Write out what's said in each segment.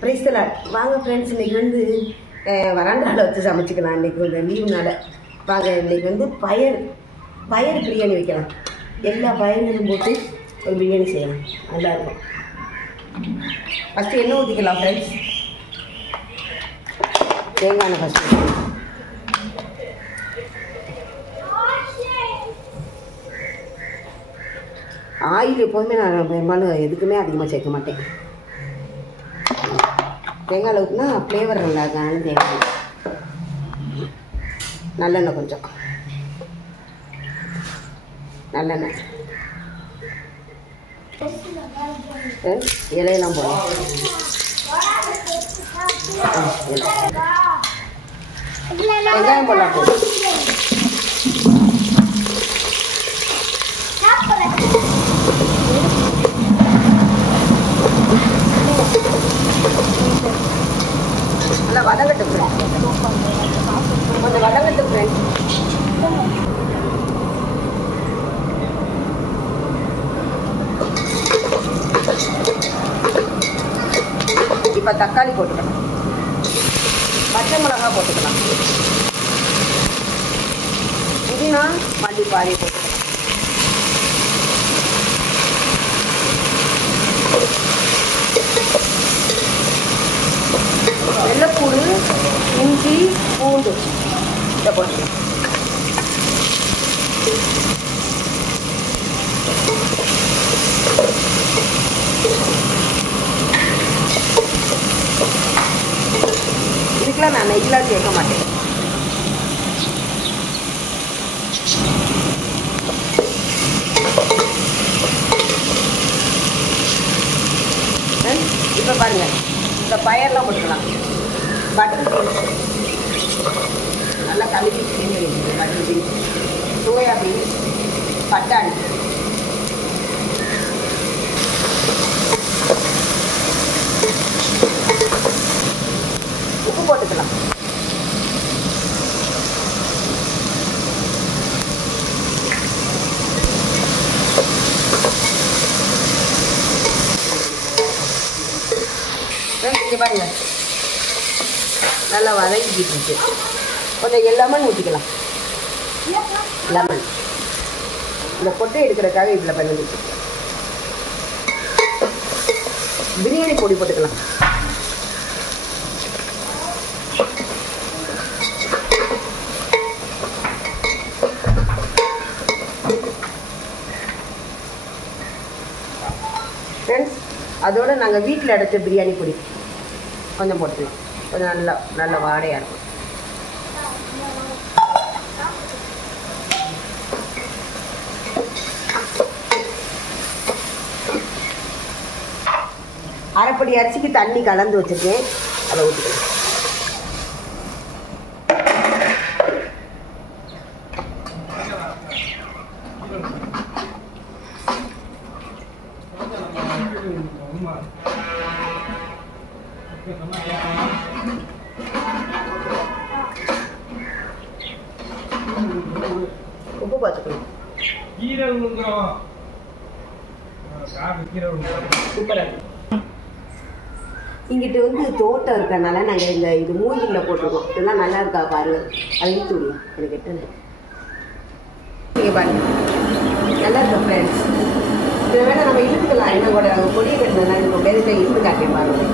Praise the Lord. வாங்க friends, இன்றைக்கி வந்து வராண்டாவில் வச்சு சமைச்சிக்கலாம். இன்றைக்கி ஒரு லீவுனால வாங்க இன்றைக்கி வந்து பயறு பிரியாணி வைக்கலாம். எல்லா பயறுகளும் போட்டு ஒரு பிரியாணி செய்யலாம், நல்லாயிருக்கும். ஃபஸ்ட்டு எண்ணெய் ஊற்றிக்கலாம் ஃப்ரெண்ட்ஸ். தேங்காய் எண்ணெய் ஃபஸ்ட்டு. ஆயில் எப்போதுமே நான் பெரும்பாலும் எதுக்குமே அதிகமாக சேர்க்க மாட்டேன். தேங்காய் ஊற்றினா ஃப்ளேவர் நல்லா இருக்கும். தேங்காய் நல்லெண்ணெய், கொஞ்சம் நல்லெண்ணெய், இலையெல்லாம் போடலாம். வெங்காயம் போடலாம். போதும். நல்லா வதங்கட்டு ஃப்ரெண்ட், கொஞ்சம் வதங்கட்டு ஃப்ரெண்ட். இப்போ தக்காளி போட்டுக்கலாம், பச்சை மிளகா போட்டுக்கலாம், புதினா மல்லி பாதி போட்டுக்கலாம். வெள்ளைப்பூடு, இஞ்சி, பூண்டு இதை போட்டுக்கலாம். இதுக்கெல்லாம் நான் நெய்யெலாம் சேர்க்க மாட்டேன். இப்போ பாருங்கள், இந்த பயர்லாம் போட்டுக்கலாம். பட்டர் பீன்ஸ் நல்லா கழுவி க்ளீன் பண்ணி வச்சுக்கணும். பட்டர் பீன்ஸ், சோயா பீன்ஸ், பட்டாணி, உப்பு போட்டுக்கலாம். இங்கே பாருங்க, நல்லா வதங்கிட்டு இருக்கு. கொஞ்சம் லெமன் ஊற்றிக்கலாம். லெமன் இந்த கொட்டை எடுக்கிறதுக்காக இதில் பண்ணி வச்சுக்கலாம். பிரியாணி பொடி போட்டுக்கலாம். ஃப்ரெண்ட்ஸ், அதோடு நாங்கள் வீட்டில் அடைச்ச பிரியாணி பொடி கொஞ்சம் போட்டுக்கலாம். கொஞ்சம் நல்ல வாடையாக இருக்கும். அரைப்படி அரிசிக்கு தண்ணி கலந்து வச்சுருக்கேன், அதை ஊற்றிக்கலாம். உப்பு பார்த்துக்கணும். சூப்பராக இருக்கும். இங்கிட்ட வந்து தோட்டம் இருக்கிறனால நாங்கள் இது மூங்கிலில் போட்டிருக்கோம். இதெல்லாம் நல்லா இருக்கா பாருங்க, அதை இழுத்து விடலாம். எனக்கு எட்டல நீங்கள் பாருங்க, நல்லா இருக்கும் ஃப்ரெண்ட்ஸ். இதை வேணால் நம்ம இழுத்துக்கலாம். என்ன கூட கொடியை கட்டினா இப்போ பேருக்கு இழுத்து காட்டேன் பாருங்க.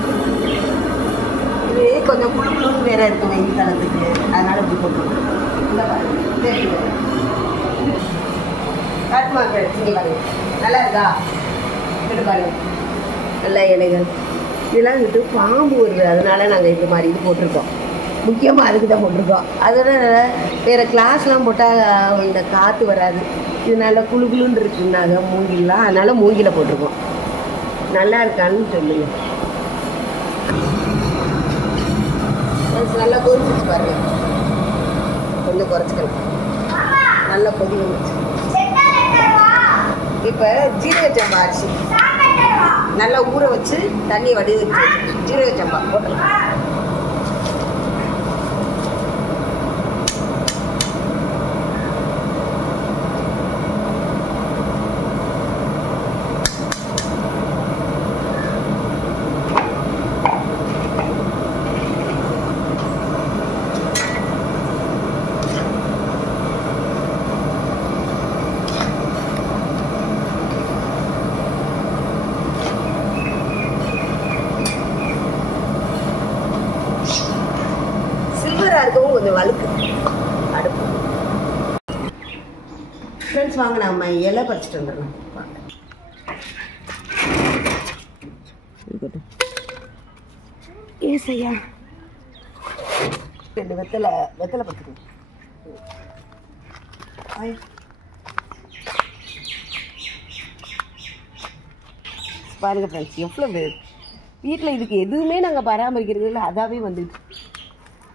இது கொஞ்சம் குழுக்குழுன்னு வேற இருக்கும் வெயில் காலத்துக்கு, அதனால இப்படி போட்டுருக்கோம். இந்த பாருங்க, காட்டுமா ஃப்ரெண்ட்ஸ். இங்கே பாருங்க, நல்லா இருக்கா? இங்கிட்டு பாருங்க, நல்ல இலைகள். இதெல்லாம் வந்துட்டு பாம்பு வருது, அதனால நாங்கள் இந்த மாதிரி இது போட்டிருக்கோம். முக்கியமாக அதுக்கு தான் போட்டிருக்கோம். அதோட வேறு கிளாஸ்லாம் போட்டால் இந்த காற்று வராது. இது நல்லா குழுக்குழுன்னு இருக்குன்னாங்க மூங்கிலாம், அதனால் மூங்கில போட்டிருக்கோம். நல்லா இருக்கான்னு சொல்லுங்க. நல்லா கொதிச்சு பாருங்க, கொஞ்சம் குறைச்சிக்கலாம். நல்லா கொதி வந்துச்சு. இப்போ ஜீரக சம்பா அரிசி நல்லா ஊற வச்சு தண்ணி வடி வச்சு ஜீரக சம்பா போட்டுக்கலாம். கொஞ்சம் வழுக்கு அடுப்பு. ஃப்ரெண்ட்ஸ் வாங்க நம்ம இலை பறிச்சுட்டு வந்துடலாம். வாங்க ஏசையா 2 வெத்தலை பறிச்சுக்கணும். பாருங்கள் ஃப்ரெண்ட்ஸ் எவ்வளோ வீட்டில் இதுக்கு எதுவுமே நாங்கள் பராமரிக்கிறது இல்லை, அதாவே வந்துட்டு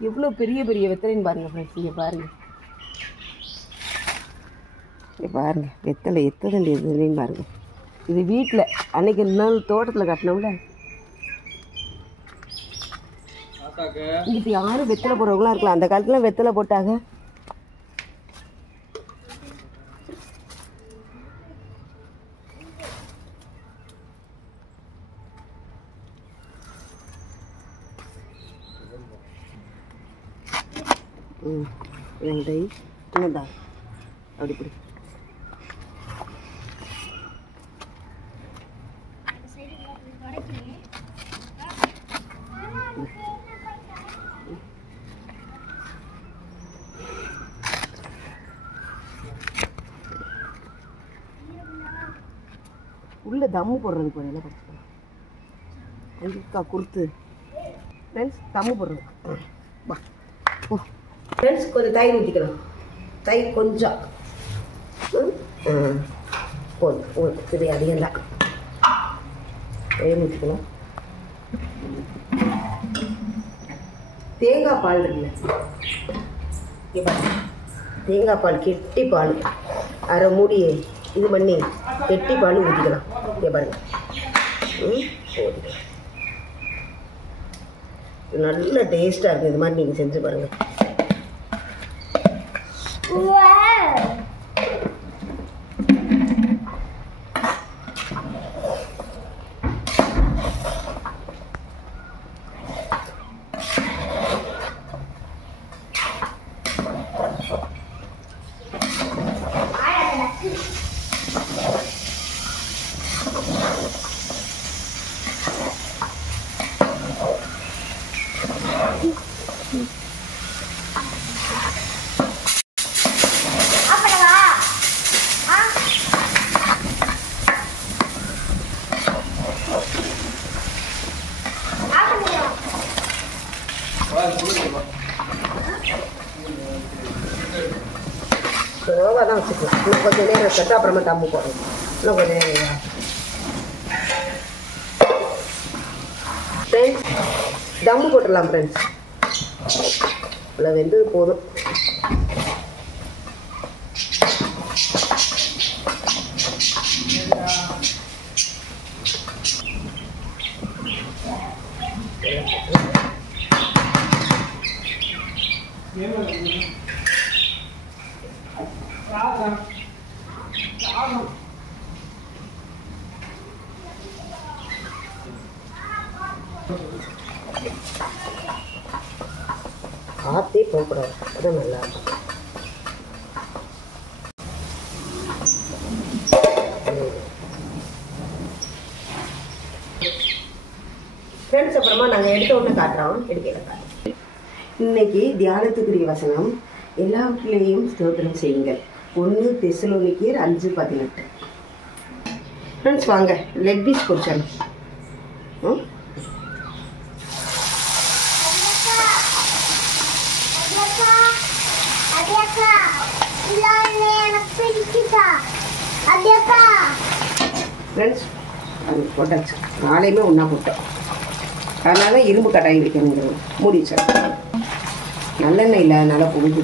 எவ்வளோ பெரிய பெரிய வெத்தலைன்னு பாருங்கள் ஃப்ரெண்ட்ஸ். இங்கே பாருங்கள், இங்கே பாருங்கள் வெத்தலை எத்தனை எதுன்னு பாருங்கள். இது வீட்டில் அன்னைக்கு 2 நாள் தோட்டத்தில் கட்டினோம்ல. இப்போ யாரும் வெத்தலை போடுறவங்களாம் இருக்கலாம், அந்த காலத்தில் வெத்தலை போட்டாங்க. என்னடா அப்படி பிடி. உள்ள தம்மு போடுறது போல எல்லாம் படிச்சுக்கலாம். அங்கேக்கா கொடுத்து ஃப்ரெண்ட்ஸ் தம்மு போடுறது. வா ஓ ஃப்ரெண்ட்ஸ் கொஞ்சம் தயிர் ஊற்றிக்கலாம். தயிர் கொஞ்சம் போதும், இது அதிகம்தான். தயிர் ஊற்றிக்கலாம். தேங்காய் பால் இருக்குல்ல, தேங்காய் பால் கெட்டி பால் அரை மூடி இது பண்ணி கெட்டி பால் ஊற்றிக்கலாம். இங்கே பாருங்க ஊற்றிக்கலாம். நல்ல டேஸ்ட்டாக இருக்குது. இது மாதிரி நீங்கள் செஞ்சு பாருங்கள். ஸ்லோவாக தான் வச்சுக்கலாம். இன்னும் கொஞ்சம் நேரம் இருக்கட்டும், அப்புறமா தம்மு போடணும். இன்னும் கொஞ்சம் நேரம் ஃப்ரெண்ட்ஸ் தம்மு போட்டுடலாம். ஃப்ரெண்ட்ஸ் இவ்வளோ வெந்தது போதும். காற்றே போகக்கூடாது, அதுதான் நல்லா இருக்கும். ஃப்ரெண்ட்ஸ் அப்புறமா நாங்கள் எடுத்த உடனே காட்டுறோம். எடுக்க இன்னைக்கு தியானத்துக்குரிய வசனம், எல்லாவற்றிலேயும் ஸ்தோத்திரம் செய்யுங்கள். 1 தெசலோனிக்கேயர் 5:18. ஃப்ரெண்ட்ஸ் வாங்க லெக் பீஸ் பொரிச்சாலும் ஃப்ரெண்ட்ஸ் அது போட்டாச்சு. நாளையுமே ஒன்றா போட்டோம். அதனால தான் இரும்பு கடாய் வைக்கணுங்கிறது. மூடி சார். நல்லெண்ணெய் இல்லை, அதனால பொழுது.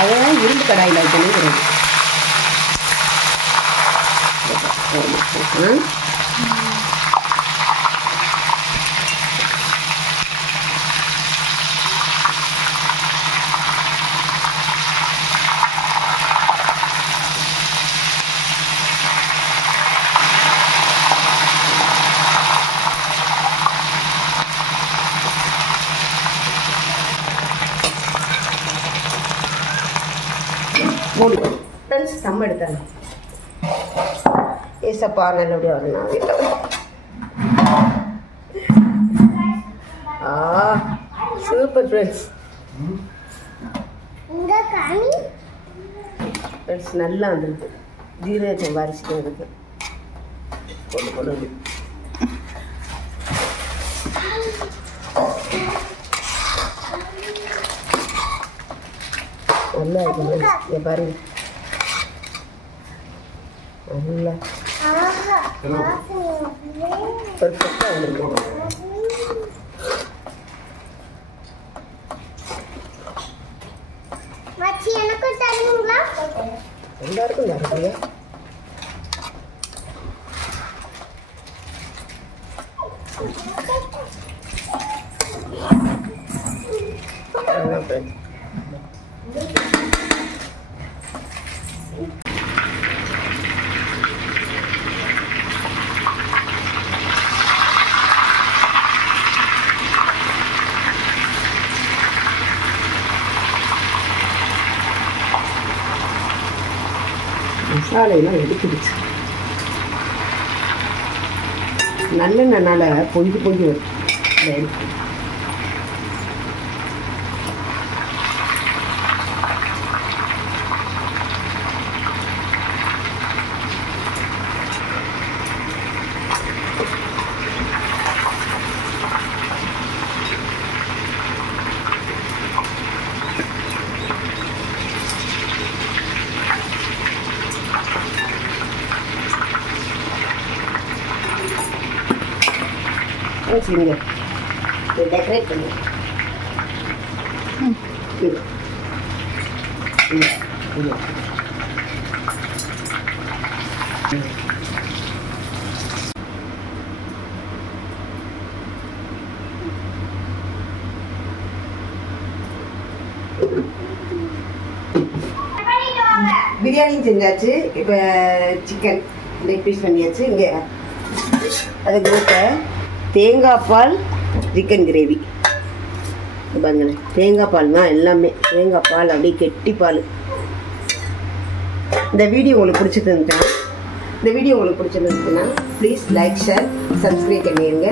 அதெல்லாம் இரும்பு கடாயில் வைக்கணுங்கிறது. மூடி ஃப்ரெண்ட்ஸ் தம் எடுத்தாங்க. ஏசப்பா நல்லபடியாக வரணும் வீட்டில். Super friends. ஃப்ரெண்ட்ஸ் நல்லா வந்துருக்கு. ஜீரக சம்பா அரிசி இருக்கு. கொண்டு கொண்டு நல்லா இருக்கு பாருங்க. நல்லா பர்ஃபெக்டாக வந்துருக்கு. எல்லாருக்கும் நிறைய மசாலையெல்லாம் எடுத்துடுச்சு. நல்லெண்ணெய்னால பொங்கி பொங்கி வரும். எடுத்து வச்சுருங்க. டெக்கரேட் பண்ணி பிரியாணி செஞ்சாச்சு. இப்போ சிக்கன் லெக் பீஸ் பண்ணியாச்சு. இங்கே அதுக்கு கொடுத்த தேங்காய் பால் சிக்கன் கிரேவி பாருங்களேன். தேங்காய் பால் தான் எல்லாமே. தேங்காய் பால் அப்படியே கெட்டி பால். இந்த வீடியோ உங்களுக்கு பிடிச்சிருந்துச்சுன்னா ப்ளீஸ் லைக் ஷேர் சப்ஸ்கிரைப் பண்ணிடுங்க.